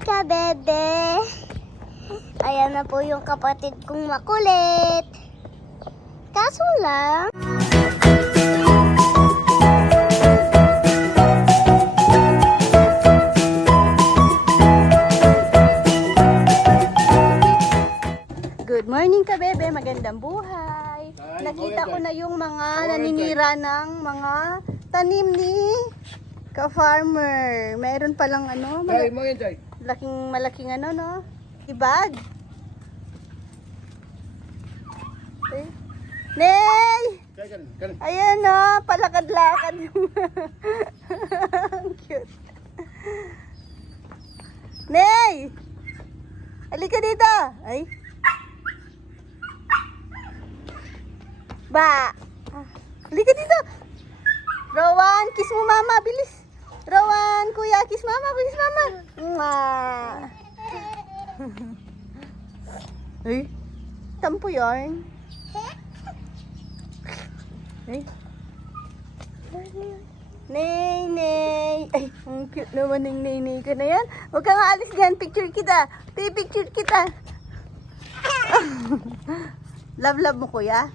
ka, bebe. Ayan na po yung kapatid kong makulit. Kaso lang... Good morning ka, bebe. Magandang buhay. Ay, Nakita ko na yung mga naninira ng mga tanim ni ka-farmer. Meron palang ano, Tay, mala- mo Tay. Laking malaking ano, no? Ibag. Eh. Ney! Tay, kan, kan. Ayan no, palakad-lakad yung Ang cute. Ney! Halika dito! Ay. Ba! Halika dito! Rowan, kiss mo mama, bilis! Rowan, kuya, kiss mama, bilis mama! Mwah! Ay, tampo yarn. Ay. Nay, nay. Ay, ang cute naman ng nay, ko na yan. Huwag kang aalis dyan. Picture kita. Picture kita. love, love mo, kuya?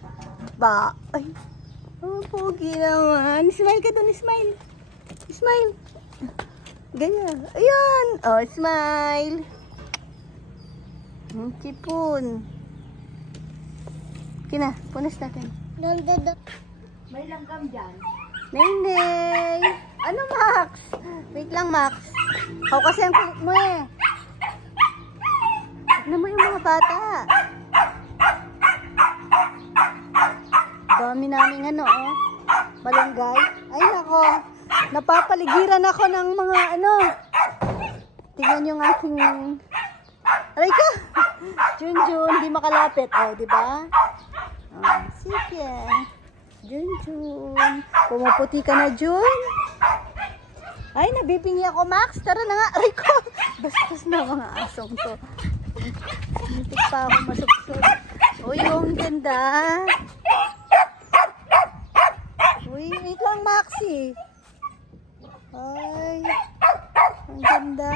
Ba? Ay. Oh, pogi naman. Smile ka dun, smile. Smile. Ganyan. Ayan. Oh, smile. Hmm, kipon. Kina, punas natin. May langgam dyan. Nene! Ano, Max? Wait lang, Max. Ako kasi ang kulit mo eh. Tignan mo yung mga bata. Dami naming ano, oh. Malunggay. Ay, nako. Napapaligiran ako ng mga ano. Tingnan yung aking... Aray ka! Junjun, di makalapit. Oh, di ba? Oh, sige. Junjun. Pumuputi ka na, Jun. Ay, nabibingi ako, Max. Tara na nga. Aray ko. Bastos na mga asong to. Hindi pa ako masuksod. Uy, yung ganda. Uy, wait lang, Maxi. Ay, ang ganda.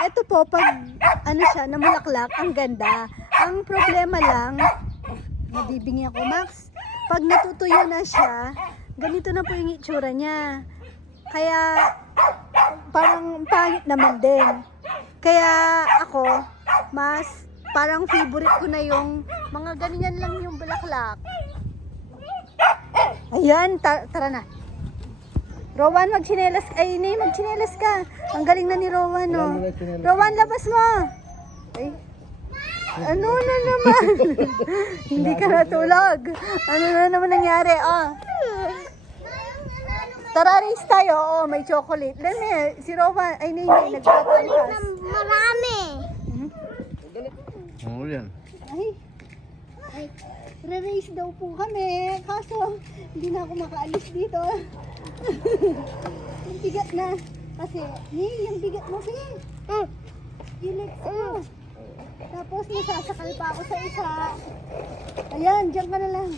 Ito po, pag ano siya, namulaklak, ang ganda. Ang problema lang, nabibingi ako, Max. Pag natutuyo na siya, ganito na po yung itsura niya. Kaya, parang pangit naman din. Kaya ako, mas parang favorite ko na yung mga ganyan lang yung bulaklak. Ayan, ta- tara na. Rowan, magchinelas. Ay, Nay, magchinelas ka. Ang galing na ni Rowan, no? Na tsinelas. Rowan, labas mo. Ay. Ano na naman? Hindi ka natulog. Ano na naman nangyari? Oh. Tara, race tayo. Oo, may chocolate. Leme, si Rowan, ay, Nay, Nay, nagpapalpas. Marami. Hmm? Oo, yan. Ay. Ay. Re-race daw po kami. Kaso, hindi na ako makaalis dito. yung bigat na. Kasi, hey, yung bigat mo, sige. Hmm. Ilik mo. Tapos, nasasakal pa ako sa isa. Ayan, dyan ka na lang.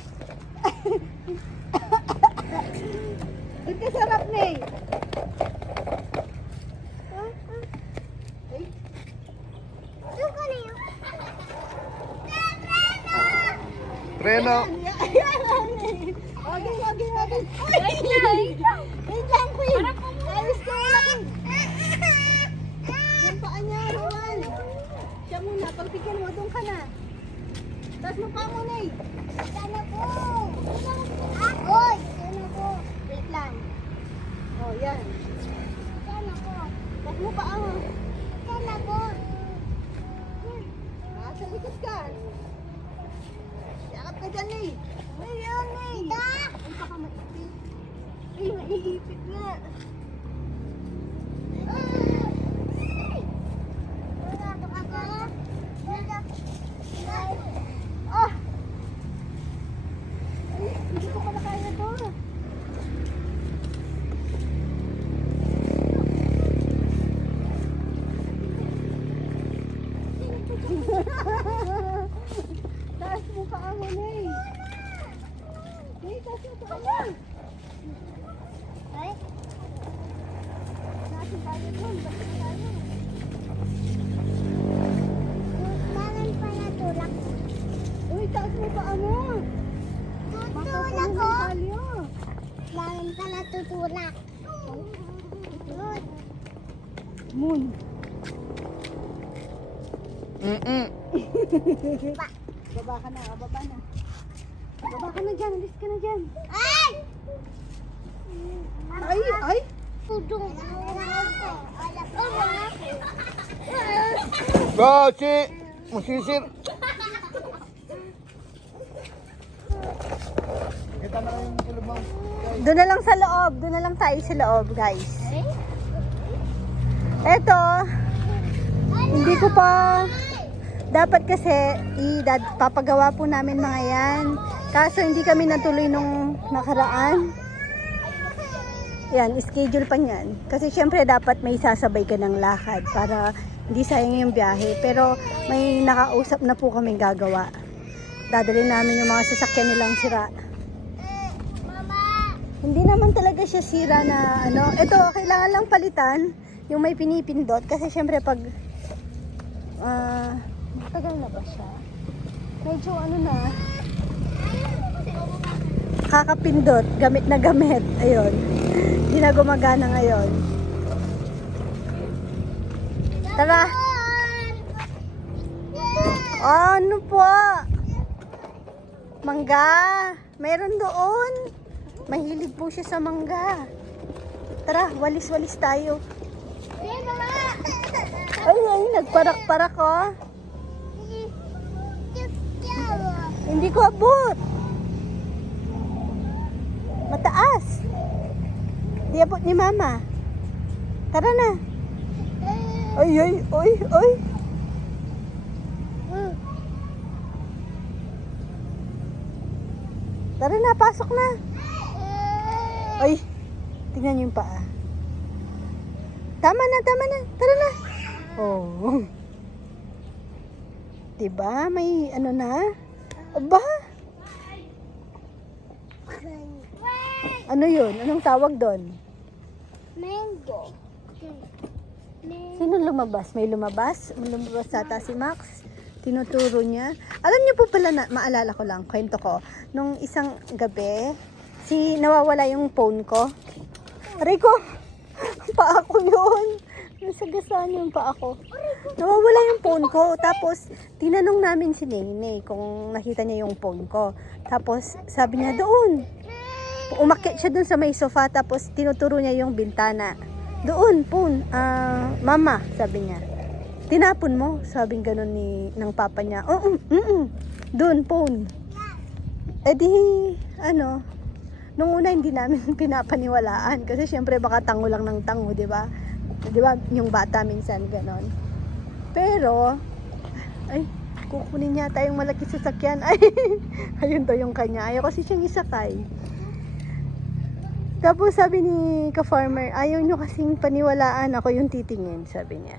Ito sarap. Ay, Yung ka na yun. Preno. Wagin, wagin, wagin. Lang. Wait lang, Queen. Ayos ka lang. Yung paa niya, Rowan. Siya muna, pagpigyan mo, doon ka na. Tapos mo pa muna eh. Sana po. Akoy. Sana po. Wait lang. Oh, yan. Sana po. Tapos mo pa mo. Sana po. Ah, sa likod ka. Yakap ka dyan eh. Ayun, Nida. Ay, baka maipit. Ay, naiipit nga. Ah! Ay, hindi ko pala kaya to. Taas mo pa mo na eh. Eh, taas mo pa mo. Ay, Meron pala tulak. Uy, taas mo pa mo. Tutulak ko. Kalyo. Meron pala tutulak. Good. Moon. Mm-mm. Baba ka na, ah, baba na. Baba ka na dyan, alis ka na dyan. Ay! Ay, ay. Tudong. Alam ko mga Go, Chi! Masisir! Kita na yung. Doon na lang sa loob, doon na lang tayo sa loob, guys. Eto, hindi ko pa dapat kasi idad papagawa po namin mga yan. Kaso hindi kami natuloy nung nakaraan. Yan, schedule pa niyan. Kasi syempre dapat may sasabay ka ng lakad para hindi sayang yung biyahe. Pero may nakausap na po kaming gagawa. Dadalhin namin yung mga sasakyan nilang sira. Mama! Hindi naman talaga siya sira na ano. Ito, kailangan lang palitan yung may pinipindot. Kasi syempre pag ah matagal na ba siya? Medyo ano na. Kakapindot, gamit na gamit. Ayun. Hindi na gumagana ngayon. Tara. Ano po? Mangga. Meron doon. Mahilig po siya sa mangga. Tara, walis-walis tayo. Ay, ay, nagparak-parak oh. Hindi ko abot. Mataas. Di abot ni mama. Tara na. Ay, ay, ay, ay. Tara na, pasok na. Ay, tingnan niyo yung paa. Tama na, tama na. Tara na. Oh. Diba? May ano na? Aba? Ano yun? Anong tawag doon? Mango. Sino lumabas? May lumabas? May lumabas sata si Max. Tinuturo niya. Alam niyo po pala na, maalala ko lang, kwento ko. Nung isang gabi, si nawawala yung phone ko. Aray ko! Paa ko yun. Nasagasaan yung paa ko. Nawawala yung phone ko. Tapos, tinanong namin si Nene kung nakita niya yung phone ko. Tapos, sabi niya, doon. Umakyat siya doon sa may sofa. Tapos, tinuturo niya yung bintana. Doon, phone. Ah, mama, sabi niya. Tinapon mo, sabing ganun ni ng papa niya. Oo, mm, mm, doon, phone. Eh di, ano, nung una hindi namin pinapaniwalaan kasi syempre baka tango lang ng tango, di ba? Di ba, yung bata minsan ganon. Pero, ay, kukunin niya tayong malaki sasakyan. Ay, ayun to yung kanya. Ayaw kasi siyang isakay. Tapos sabi ni ka-farmer, ayaw nyo kasing paniwalaan ako yung titingin, sabi niya.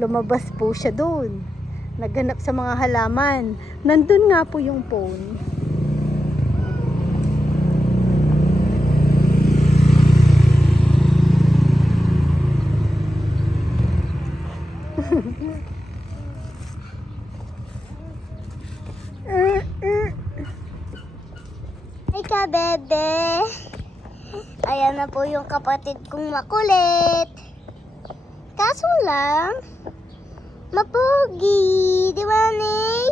Lumabas po siya doon. Naghanap sa mga halaman. Nandun nga po yung phone. Bebe. Ayan na po yung kapatid kong makulit. Kaso lang, mapogi. Di ba, Nay?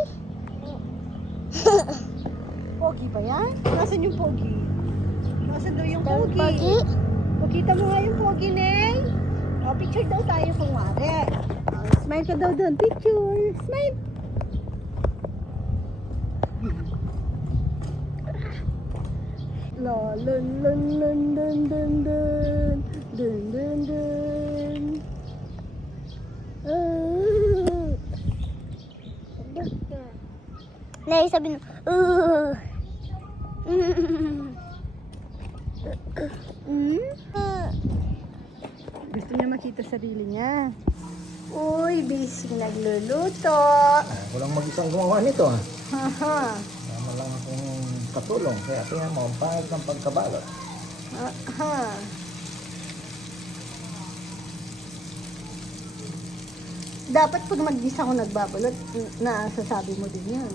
Pogi ba yan? Nasaan yung pogi? Nasaan daw yung Pogi? pogi? Pakita mo nga yung pogi, Ney. O, picture daw tayo kung wari. O, smile ka daw doon. Picture. Smile. La lun lun lun dun dun dun dun dun dun Ah. Nay, sabi na, uh. Mm. Gusto niya makita sarili niya. Uy, busy nagluluto. Walang mag-isang gumawa nito ah. Haha. Tama lang akong katulong. Kaya tingnan mo, ang pangit ng pagkabalot. Aha. dapat pag mag-gisa ako nagbabalot, na sasabi mo din yan.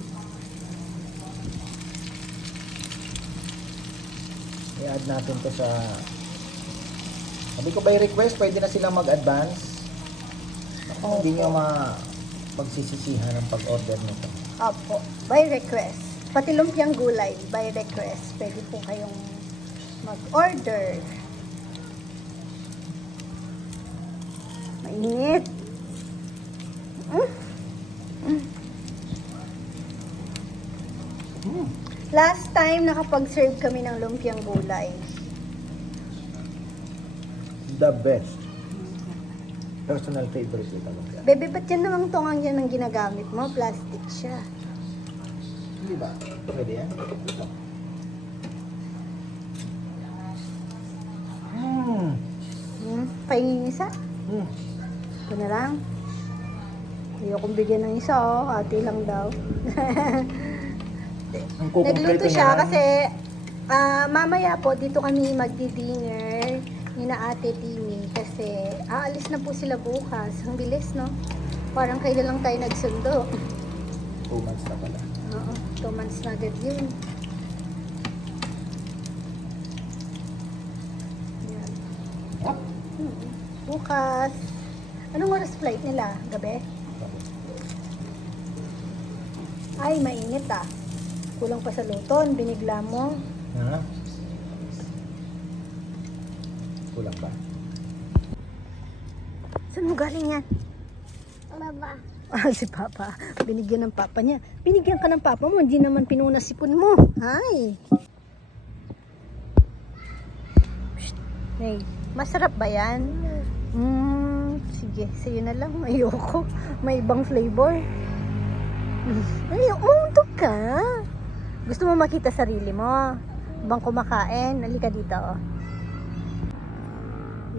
I-add natin to sa... Sabi ko by request, pwede na silang mag-advance. Ako, hindi nyo ma pagsisisihan ang pag-order nito. Opo, by request. Pati lumpiang gulay, by request. Pwede po kayong mag-order. Mainit. Mm. Last time nakapag-serve kami ng lumpiang gulay. The best. Personal favorite ko talaga. Bebe, ba't yan namang tungang yan ang ginagamit mo? Plastic siya. Hindi ba? Pwede yan? Ito. Hmm. Hmm? Pahingin isa? Hmm. Ito na lang. Ayokong bigyan ng isa, oh. Ate lang daw. Nagluto siya kasi ah, mamaya po dito kami magdi-dinner ni na ate Tini kasi aalis na po sila bukas. Ang bilis, no? Parang kailan lang tayo nagsundo. Two months na pala. Oo, two months na agad yun. Yan. Hmm, Bukas. Anong oras flight nila? Gabi? Ay, mainit ah. Kulang pa sa luton. Binigla mo. Ha? Kulang ba? Saan mo galing yan? Baba. Ah, si Papa. Binigyan ng Papa niya. Binigyan ka ng Papa mo. Hindi naman pinuna sipon mo. Ay. Hey, masarap ba yan? Mm, sige, sa'yo na lang. Ayoko. May ibang flavor. Mm, Ayoko. Mauntog ka. Gusto mo makita sarili mo. Bang kumakain. Halika dito. Oh.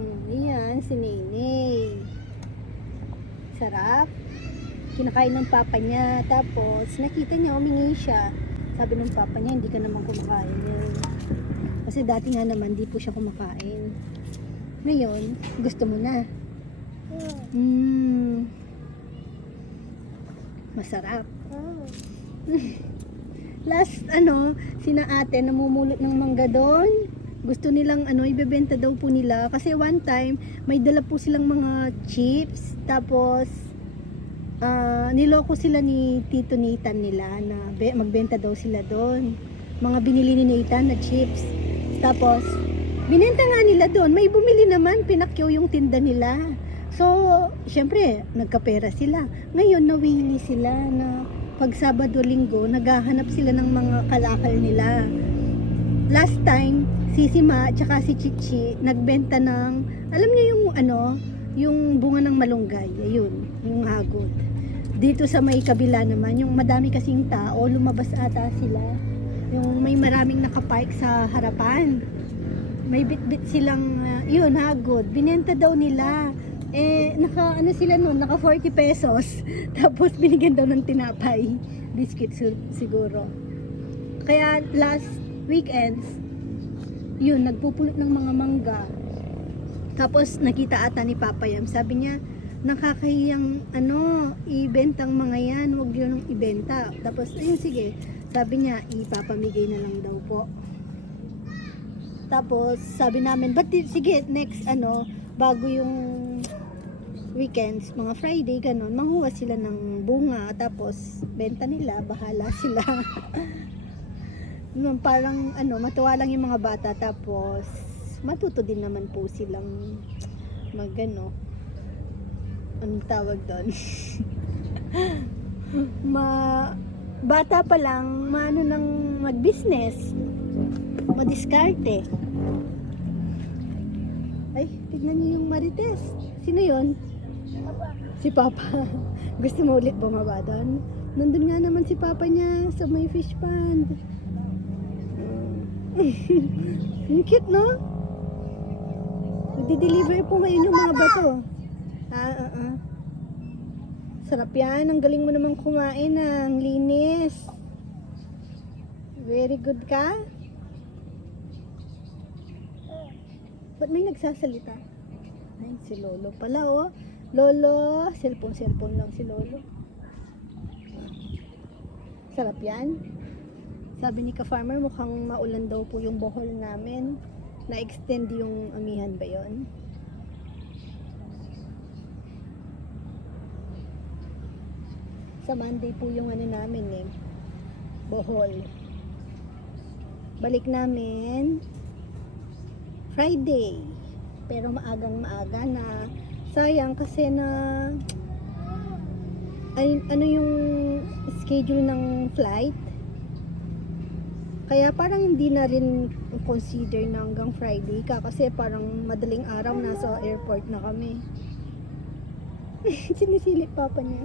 Mm, yan, si Nene. Sarap. Kinakain ng papa niya. Tapos, nakita niya, umingi siya. Sabi ng papa niya, hindi ka naman kumakain yan. Kasi dati nga naman, di po siya kumakain. Ngayon, gusto mo na. Mm. Masarap. Last, ano, sina ate namumulot ng mangga doon. Gusto nilang, ano, ibebenta daw po nila. Kasi one time, may dala po silang mga chips. Tapos, ah, niloko sila ni Tito Nathan nila na be- magbenta daw sila doon. Mga binili ni Nathan na chips. Tapos, binenta nga nila doon. May bumili naman, pinakyaw yung tinda nila. So, syempre, nagkapera sila. Ngayon, nawili sila na pag Sabado Linggo, naghahanap sila ng mga kalakal nila. Last time, si Sima at si Chichi nagbenta ng, alam niyo yung ano, yung bunga ng malunggay, ayun, yung hagot. Dito sa may kabila naman, yung madami kasing tao, lumabas ata sila. Yung may maraming nakapark sa harapan. May bit-bit silang, uh, yun, hagod. Binenta daw nila. Eh, naka, ano sila nun, naka 40 pesos. Tapos binigyan daw ng tinapay. Biscuit siguro. Kaya last weekends, yun, nagpupulot ng mga mangga. Tapos nakita ata ni Papa Yam, sabi niya, nakakahiyang ano, ibentang mga yan, huwag yun ibenta. Tapos, ayun sige, sabi niya, ipapamigay na lang daw po. Tapos, sabi namin, di- sige, next ano, bago yung weekends, mga Friday, ganun, manghuwa sila ng bunga, tapos, benta nila, bahala sila. Parang, ano, matuwa lang yung mga bata, tapos, matuto din naman po silang mag, ano, anong tawag doon? Ma, bata pa lang, maano ng mag-business, madiskarte. Ay, tignan niyo yung Marites. Sino yon? Si Papa. Gusto mo ulit bumaba doon? Nandun nga naman si Papa niya sa may fish pond. Ang cute, no? Nagdi-deliver po ngayon yung mga bato. Ah, ah, ah. Sarap yan. Ang galing mo naman kumain. Ang linis. Very good ka. Ba't may nagsasalita? Ay, si Lolo pala, oh. Lolo, cellphone-cellphone lang si Lolo. Sarap yan. Sabi ni ka-farmer, mukhang maulan daw po yung bohol namin. Na-extend yung amihan ba yon? Sa Monday po yung ano namin eh. Bohol. Balik namin Friday. Pero maagang maaga na sayang kasi na ay, ano yung schedule ng flight. Kaya parang hindi na rin consider na hanggang Friday ka kasi parang madaling araw nasa airport na kami. Sinisilip papa niya.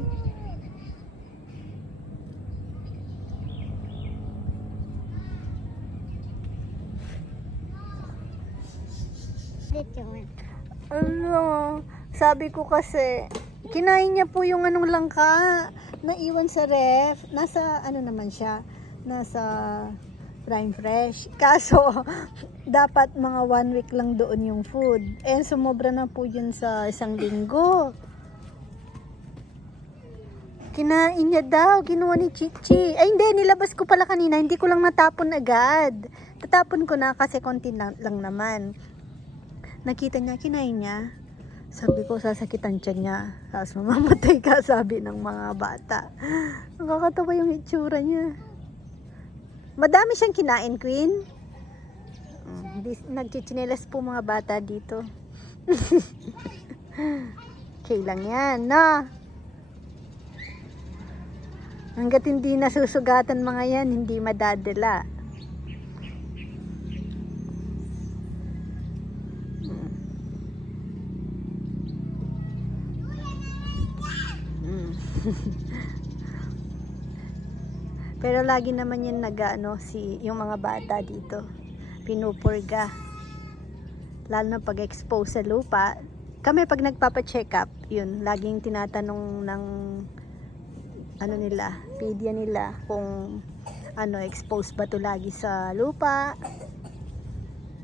Ano, sabi ko kasi, kinain niya po yung anong langka, naiwan sa ref, nasa ano naman siya, nasa prime fresh. Kaso, dapat mga one week lang doon yung food. Eh, sumobra na po yun sa isang linggo. Kinain niya daw, kinuha ni Chichi. Ay hindi, nilabas ko pala kanina, hindi ko lang natapon agad. Tatapon ko na kasi konti lang, lang naman nakita niya, kinain niya. Sabi ko, sasakitan siya niya. Tapos mamamatay ka, sabi ng mga bata. Nakakatawa yung itsura niya. Madami siyang kinain, Queen. Di- Nagchichinelas po mga bata dito. okay lang yan, no? Hanggat hindi nasusugatan mga yan, hindi madadala. Mm. Pero lagi naman yan nag-ano si yung mga bata dito. Pinupurga. Lalo na pag expose sa lupa. Kami pag nagpapa-check up, yun, laging tinatanong ng ano nila, pedia nila kung ano, exposed ba to lagi sa lupa.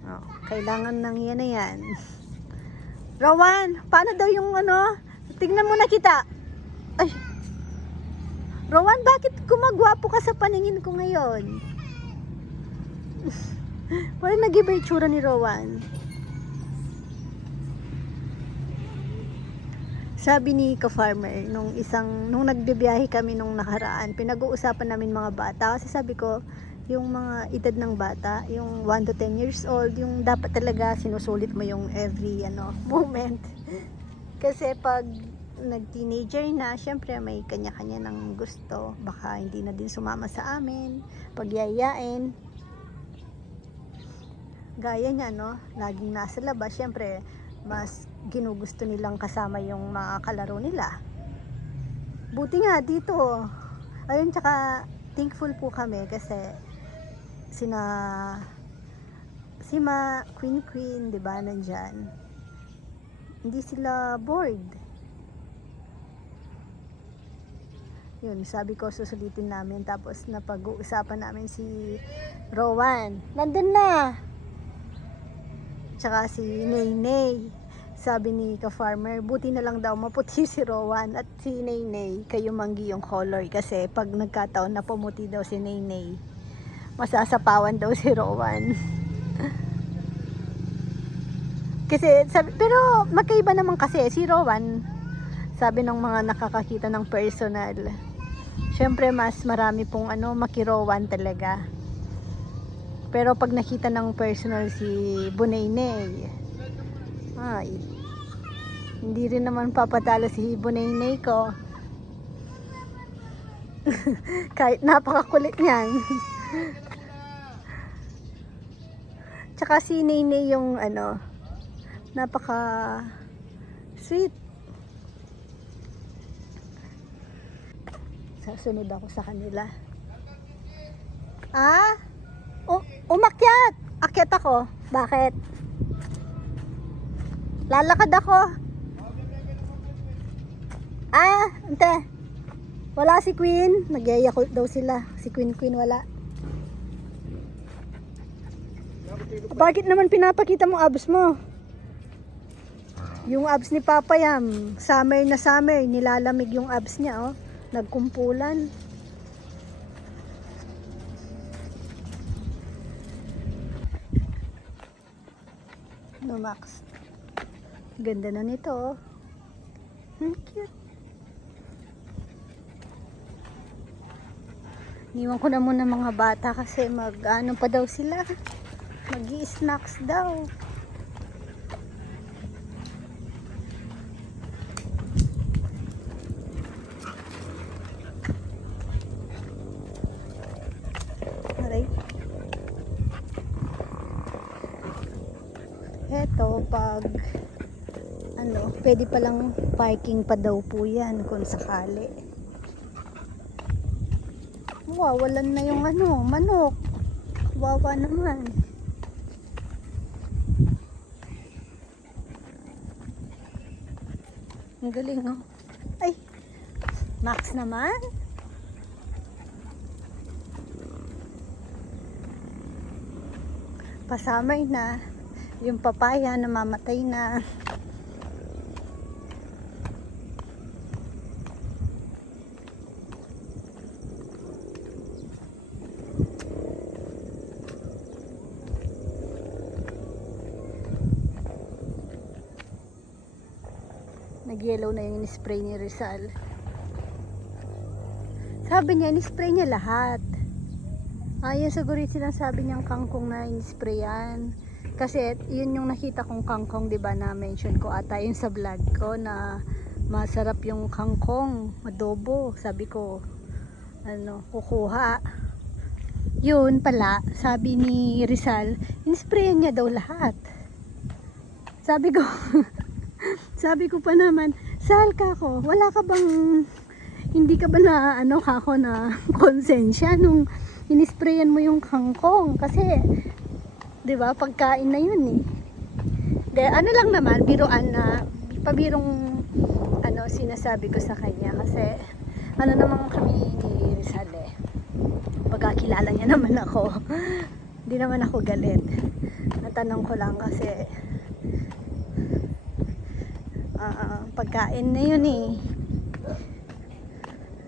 Oh, kailangan ng yan na yan. Rowan, paano daw yung ano? Tingnan mo na kita. Rowan, bakit gumagwapo ka sa paningin ko ngayon? Wala nag-iba yung tsura ni Rowan. Sabi ni ka-farmer, nung isang, nung nagbibiyahe kami nung nakaraan, pinag-uusapan namin mga bata. Kasi sabi ko, yung mga edad ng bata, yung 1 to 10 years old, yung dapat talaga sinusulit mo yung every ano moment. Kasi pag nag-teenager na, syempre may kanya-kanya ng gusto. Baka hindi na din sumama sa amin. Pagyayain. Gaya niya, no? Laging nasa labas. Syempre, mas ginugusto nilang kasama yung mga kalaro nila. Buti nga dito. Ayun, tsaka thankful po kami kasi sina si Ma Queen Queen, 'di ba, nandyan. Hindi sila bored. Yun, sabi ko susulitin namin tapos napag-uusapan namin si Rowan. Nandun na! Tsaka si Naynay. Sabi ni ka-farmer, buti na lang daw maputi si Rowan at si Naynay kayo manggi yung color kasi pag nagkataon na pumuti daw si Naynay, masasapawan daw si Rowan. kasi, sabi, pero magkaiba naman kasi si Rowan, sabi ng mga nakakakita ng personal, syempre mas marami pong ano, makirowan talaga. Pero pag nakita ng personal si Bunaynay, ay, hindi rin naman papatalo si Bunaynay ko. Kahit napakakulit niyan. Tsaka si Naynay yung ano, napaka sweet. Sasunod ako sa kanila. Ah? U- umakyat! Akyat ako. Bakit? Lalakad ako. Ah, ante. Wala si Queen. Nagyayakot daw sila. Si Queen Queen wala. Bakit naman pinapakita mo abs mo? Yung abs ni Papa Yam, summer na summer, nilalamig yung abs niya, oh. Nagkumpulan. No, Max. Ganda na nito, oh. Hmm, cute. Iniwan ko na muna mga bata kasi mag ano pa daw sila. mag snacks daw. Aray. Eto, pag ano, pwede palang parking pa daw po yan kung sakali. Wawalan na yung ano, manok. Wawa naman. Ang galing, oh. Ay! Max naman. Pasamay na. Yung papaya namamatay na. Nag-yellow na yung spray ni Rizal. Sabi niya, in-spray niya lahat. Ayun siguro yung sinasabi niyang kangkong na in-sprayan. Kasi yun yung nakita kong kangkong, di ba, na mention ko ata yun sa vlog ko na masarap yung kangkong, adobo. Sabi ko, ano, kukuha. Yun pala, sabi ni Rizal, in-sprayan niya daw lahat. Sabi ko, sabi ko pa naman, Sal ka ko, wala ka bang, hindi ka ba na, ano ka ako na konsensya nung inisprayan mo yung kangkong? Kasi, di ba, pagkain na yun eh. De, ano lang naman, biruan na, pabirong, ano, sinasabi ko sa kanya. Kasi, ano naman kami ni Rizal eh. Pagkakilala niya naman ako. Hindi naman ako galit. Natanong ko lang kasi, ah, pagkain na yun eh.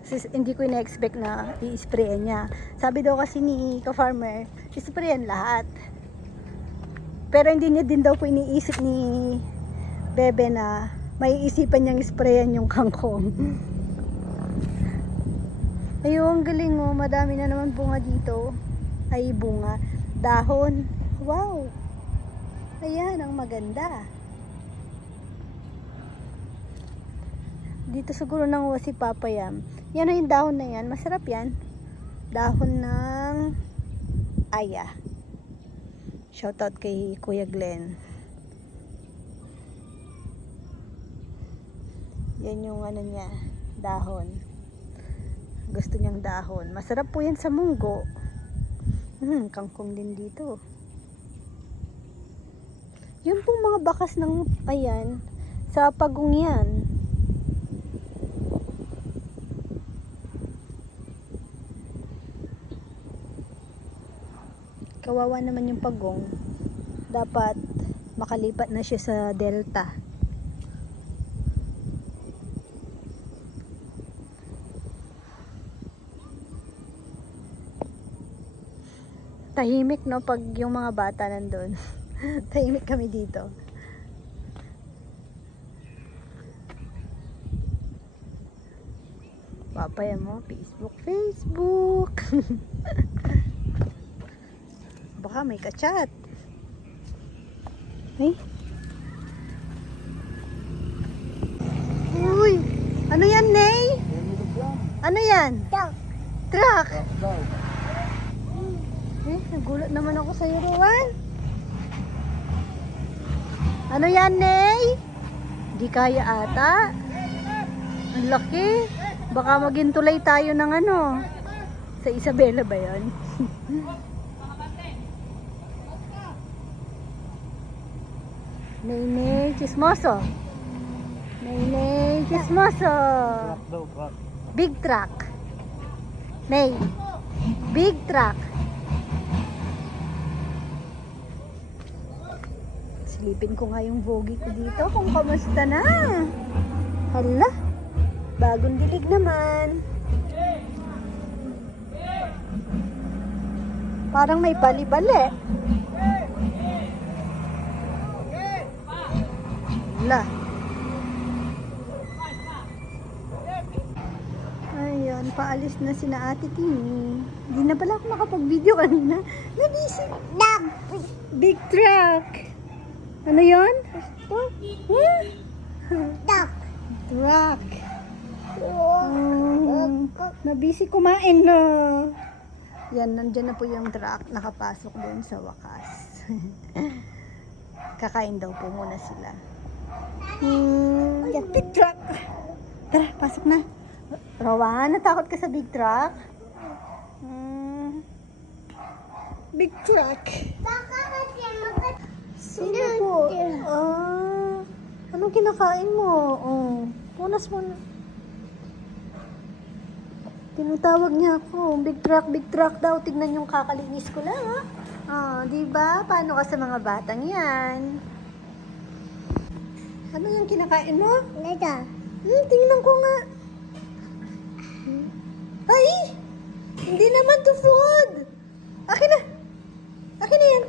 Sis, hindi ko ina-expect na i-sprayan niya. Sabi daw kasi ni ka-farmer, i-sprayan lahat. Pero hindi niya din daw po iniisip ni Bebe na may isipan niyang sprayan yung kangkong. Ayun, galing oh. Madami na naman bunga dito. Ay, bunga. Dahon. Wow. Ayan, ang maganda. Dito siguro nang si Papa Yam. Yan na yung dahon na yan. Masarap yan. Dahon ng aya. Shoutout kay Kuya Glenn. Yan yung ano niya, dahon. Gusto niyang dahon. Masarap po yan sa munggo. Hmm, kangkong din dito. Yun pong mga bakas ng, ayan, sa pagong yan. Kawawa naman yung pagong. Dapat makalipat na siya sa delta. Tahimik no pag yung mga bata nandun. Tahimik kami dito. Papaya mo, Facebook, Facebook. Baka may kachat. Ay. Uy, ano yan, Ney? Ano yan? Daw. Truck. Eh, nagulat naman ako sa'yo, Rowan. Ano yan, Ney? Di kaya ata. Ang laki. Baka maging tulay tayo ng ano. Sa Isabela ba yon? Nene, chismoso. Nene, chismoso. Big truck. Nay. Big truck. Si Silipin ko nga yung vogi ko dito kung kamusta na. Hala, bagong dilig naman. Parang may bali-bali. Hala. Ayun, paalis na sina Ate Tini. Hindi na pala ako nakapag-video kanina. Nabisi. Dog. Big truck. Ano yon? Huh? Dog. Truck. Um, nabisi kumain na. Yan, nandyan na po yung truck. Nakapasok doon sa wakas. Kakain daw po muna sila. Hmm, yan, big truck. Tara, pasok na. Rowan, natakot ka sa big truck? Hmm. Big truck. Baka kasi makat... Sino po? Ah, anong kinakain mo? Oh, punas mo na. Tinatawag niya ako. Big truck, big truck daw. Tignan yung kakalinis ko lang, ha? Ah, di ba? Paano ka sa mga batang yan? Ano yung kinakain mo? Leda. Hmm, tingnan ko nga. Ay! Hindi naman to food! Akin na! Akin na yan!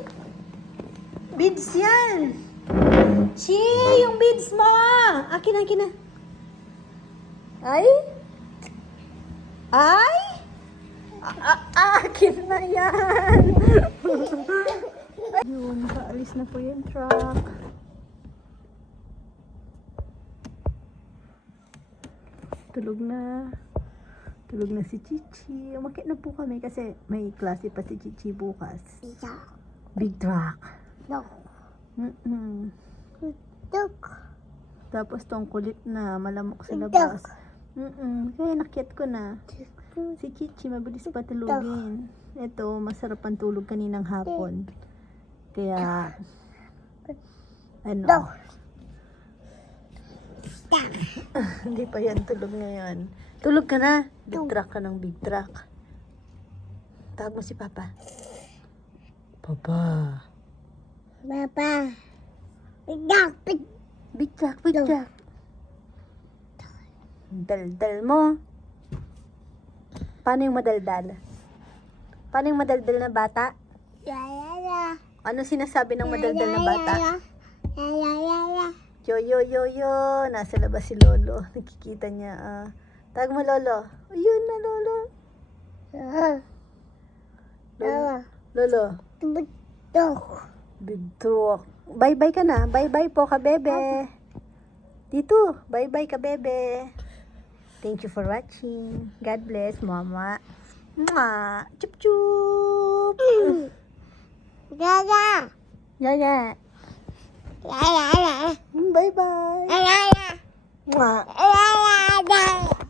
Beads yan! Chi! Yung beads mo! Akin na, akin na. Ay! Ay! Akin na yan! Yun, paalis na po yung truck. Tulog na. Tulog na si Chichi. Umakit na po kami kasi may klase pa si Chichi bukas. Isa. Big truck. Dog. Mm-mm. Dog. Tapos tong kulit na malamok sa labas. Mm-mm. Kaya nakyat ko na. Si Chichi mabilis pa tulugin. Ito, masarap ang tulog kaninang hapon. Kaya, ano, Dog. hindi pa yan tulog ngayon. Tulog ka na. Big truck ka ng big truck. Tawag mo si Papa. Papa. Papa. Big dog. Big Big truck, big Dog. truck. Daldal mo. Paano yung madaldal? Paano yung madaldal na bata? Ya ya ya. Ano sinasabi ng madaldal na bata? Ya ya ya ya. Yo, yo, yo, yo. Nasa labas si Lolo. Nakikita niya. ah. Tawag mo, Lolo. Ayun na, Lolo. Ya. Lolo. Lolo. Dog. Big truck. Bye-bye ka na. Bye-bye po ka, bebe. Dito. Bye-bye ka, bebe. Thank you for watching. God bless, mama. Mwah. Chup chup. 拜拜拜。拜拜 lại.